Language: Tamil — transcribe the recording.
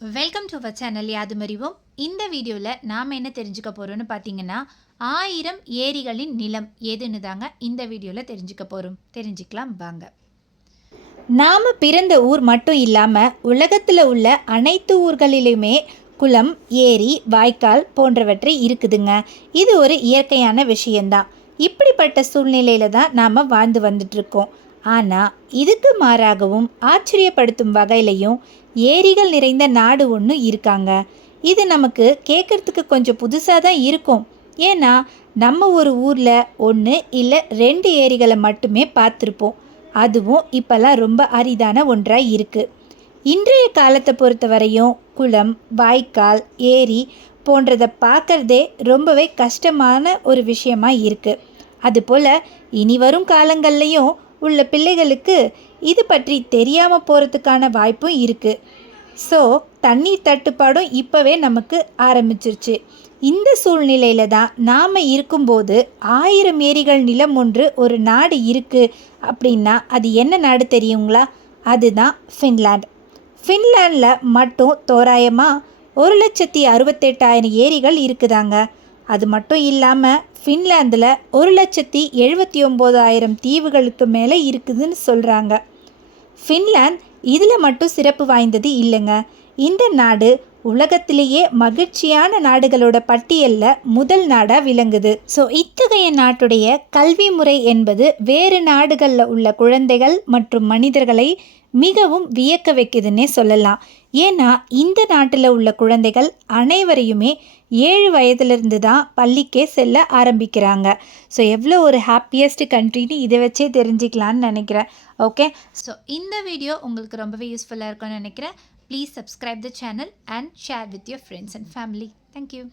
Welcome to our channel Yaadhumarivom. இந்த வீடியோவில் நாம் என்ன தெரிஞ்சுக்க போகிறோம்னு பார்த்தீங்கன்னா 1000 ஏரிகளின் நிலம் எதுன்னு தாங்க இந்த வீடியோவில் தெரிஞ்சுக்க போகிறோம். தெரிஞ்சுக்கலாம் வாங்க. நாம் பிறந்த ஊர் மட்டும் இல்லாமல் உலகத்தில் உள்ள அனைத்து ஊர்களிலுமே குளம், ஏரி, வாய்க்கால் போன்றவற்றை இருக்குதுங்க. இது ஒரு இயற்கையான விஷயந்தான். இப்படிப்பட்ட சூழ்நிலையில் தான் நாம் வாழ்ந்து வந்துட்டுருக்கோம். ஆனால் இதுக்கு மாறாகவும் ஆச்சரியப்படுத்தும் வகையிலையும் ஏரிகள் நிறைந்த நாடு ஒன்று இருக்காங்க. இது நமக்கு கேட்குறதுக்கு கொஞ்சம் புதுசாக தான் இருக்கும். ஏன்னா நம்ம ஒரு ஊரில் 1 இல்லை 2 ஏரிகளை மட்டுமே பார்த்துருப்போம். அதுவும் இப்போல்லாம் ரொம்ப அரிதான ஒன்றாக இருக்குது. இன்றைய காலத்தை பொறுத்த வரையும் குளம், வாய்க்கால், ஏரி போன்றதை பார்க்குறதே ரொம்பவே கஷ்டமான ஒரு விஷயமாக இருக்குது. அதுபோல் இனி வரும் காலங்கள்லேயும் உள்ள பிள்ளைகளுக்கு இது பற்றி தெரியாமல் போகிறதுக்கான வாய்ப்பும் இருக்குது. ஸோ தண்ணீர் தட்டுப்பாடும் இப்போவே நமக்கு ஆரம்பிச்சிருச்சு. இந்த சூழ்நிலையில் தான் நாம் இருக்கும்போது 1000 ஏரிகள் நிலம் ஒன்று ஒரு நாடு இருக்குது அப்படின்னா அது என்ன நாடு தெரியுங்களா? அதுதான் ஃபின்லாண்ட். ஃபின்லாண்டில் மட்டும் தோராயமாக 1,68,000 ஏரிகள் இருக்குதாங்க. அது மட்டும் இல்லாமல் ஃபின்லாந்தில் 1,79,000 தீவுகளுக்கு மேலே இருக்குதுன்னு சொல்கிறாங்க. ஃபின்லாந்து இதில் மட்டும் சிறப்பு வாய்ந்தது இல்லைங்க. இந்த நாடு உலகத்திலேயே மகிழ்ச்சியான நாடுகளோட பட்டியலில் முதல் நாடாக விளங்குது. ஸோ இத்தகைய நாட்டுடைய கல்வி முறை என்பது வேறு நாடுகளில் உள்ள குழந்தைகள் மற்றும் மனிதர்களை மிகவும் வியக்க வைக்குதுன்னே சொல்லலாம். ஏன்னா இந்த நாட்டில் உள்ள குழந்தைகள் அனைவரையுமே 7 வயதிலிருந்து தான் பள்ளிக்கே செல்ல ஆரம்பிக்கிறாங்க. ஸோ எவ்வளோ ஒரு ஹாப்பியஸ்ட் கண்ட்ரின்னு இதை வச்சே தெரிஞ்சுக்கலான்னு நினைக்கிறேன். ஓகே, ஸோ இந்த வீடியோ உங்களுக்கு ரொம்பவே யூஸ்ஃபுல்லாக இருக்கும்னு நினைக்கிறேன். Please subscribe the channel and share with your friends and family. Thank you.